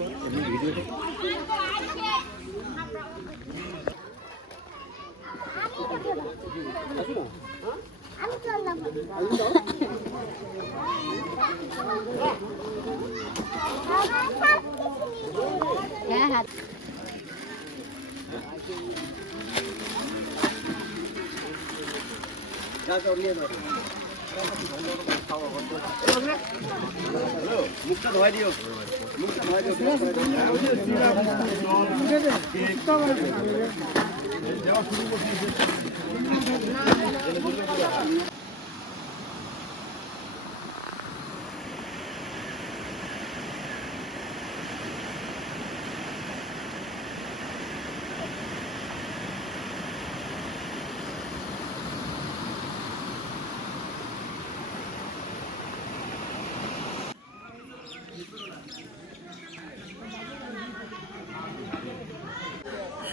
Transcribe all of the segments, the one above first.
Ya, hat. Ya, দিও মুখটা ধোয়াই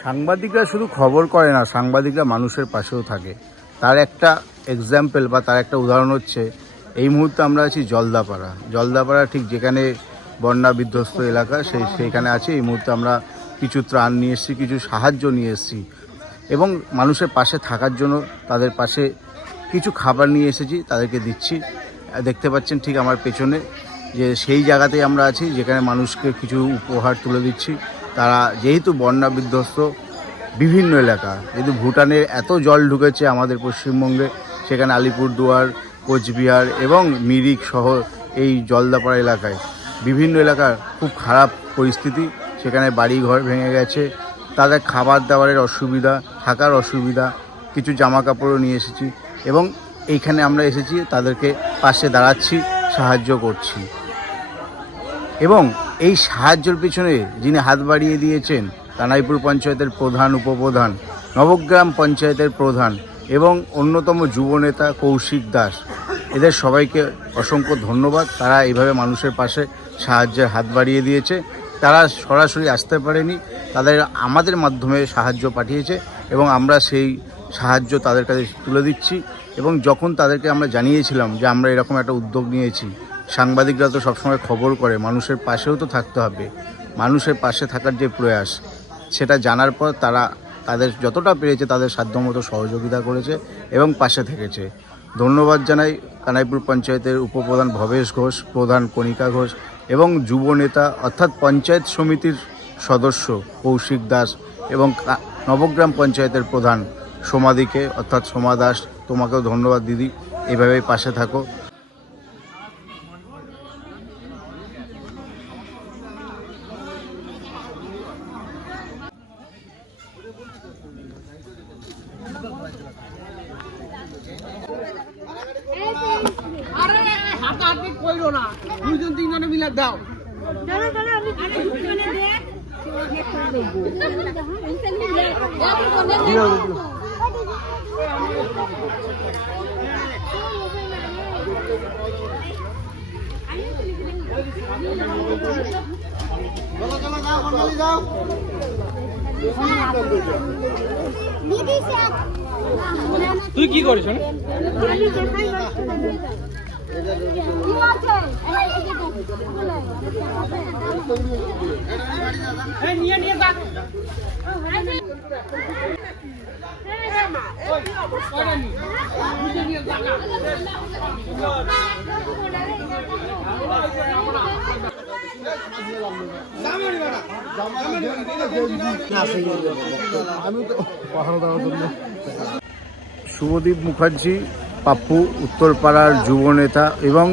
সাংবাদিকরা শুধু খবর করে না, সাংবাদিকরা মানুষের পাশেও থাকে। তার একটা এক্সাম্পল বা তার একটা উদাহরণ হচ্ছে, এই মুহূর্তে আমরা আছি জলদাপাড়া। জলদাপাড়া ঠিক যেখানে বন্যা বিধ্বস্ত এলাকা, সেই সেইখানে আছে। এই মুহূর্তে আমরা কিছু ত্রাণ নিয়ে এসেছি, কিছু সাহায্য নিয়ে এসেছি। এবং মানুষের পাশে থাকার জন্য তাদের পাশে কিছু খাবার নিয়ে এসেছি, তাদেরকে দিচ্ছি। দেখতে পাচ্ছেন ঠিক আমার পেছনে যে সেই জায়গাতেই আমরা আছি, যেখানে মানুষকে কিছু উপহার তুলে দিচ্ছি। তারা যেহেতু বন্যা বিধ্বস্ত, বিভিন্ন এলাকা, যেহেতু ভুটানের এত জল ঢুকেছে আমাদের পশ্চিমবঙ্গে, সেখানে আলিপুরদুয়ার, কোচবিহার এবং মিরিক সহ এই জলদাপাড়া এলাকায় বিভিন্ন এলাকার খুব খারাপ পরিস্থিতি। সেখানে বাড়ি ঘর ভেঙে গেছে, তাদের খাবার দাবারের অসুবিধা, থাকার অসুবিধা, কিছু জামা কাপড়ও নিয়ে এসেছি এবং এইখানে আমরা এসেছি, তাদেরকে পাশে দাঁড়াচ্ছি। সাহায্য করছি এবং এই সাহায্যের পিছনে যিনি হাত বাড়িয়ে দিয়েছেন কানাইপুর পঞ্চায়েতের প্রধান উপপ্রধান, নবগ্রাম পঞ্চায়েতের প্রধান এবং অন্যতম যুবনেতা কৌশিক দাস, এদের সবাইকে অসংখ্য ধন্যবাদ। তারা এইভাবে মানুষের পাশে সাহায্যের হাত বাড়িয়ে দিয়েছে। তারা সরাসরি আসতে পারেনি, তাদের আমাদের মাধ্যমে সাহায্য পাঠিয়েছে এবং আমরা সেই সাহায্য তাদের কাছে তুলে দিচ্ছি এবং যখন তাদেরকে আমরা জানিয়েছিলাম যে আমরা এরকম একটা উদ্যোগ নিয়েছি, সাংবাদিকরা তো সবসময় খবর করে, মানুষের পাশেও তো থাকতে হবে। মানুষের পাশে থাকার যে প্রয়াস, সেটা জানার পর তারা তাদের যতটা পেরেছে তাদের সাধ্যমতো সহযোগিতা করেছে এবং পাশে থেকেছে। ধন্যবাদ জানাই কানাইপুর পঞ্চায়েতের উপপ্রধান ভবেশ ঘোষ, প্রধান কণিকা ঘোষ এবং যুব নেতা অর্থাৎ পঞ্চায়েত সমিতির সদস্য কৌশিক দাস এবং নবগ্রাম পঞ্চায়েতের প্রধান সোমাদিকে অর্থাৎ সোমা দাস তোমাকেও ধন্যবাদ দিদি এভাবেই পাশে থাকো আরে হাতাহাতি কইরো না দুইজন তিনজনে দাও চলো চলো দে দিদি স্যার তুই কি করিস নিয়ে নিয়ে শুভদীপ মুখার্জি, পাপ্পু, উত্তরপাড়ার যুব নেতা এবং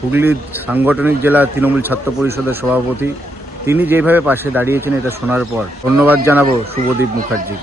হুগলির সাংগঠনিক জেলা তৃণমূল ছাত্র পরিষদের সভাপতি, তিনি যেভাবে পাশে দাঁড়িয়েছেন এটা শোনার পর ধন্যবাদ জানাব শুভদীপ মুখার্জিকে।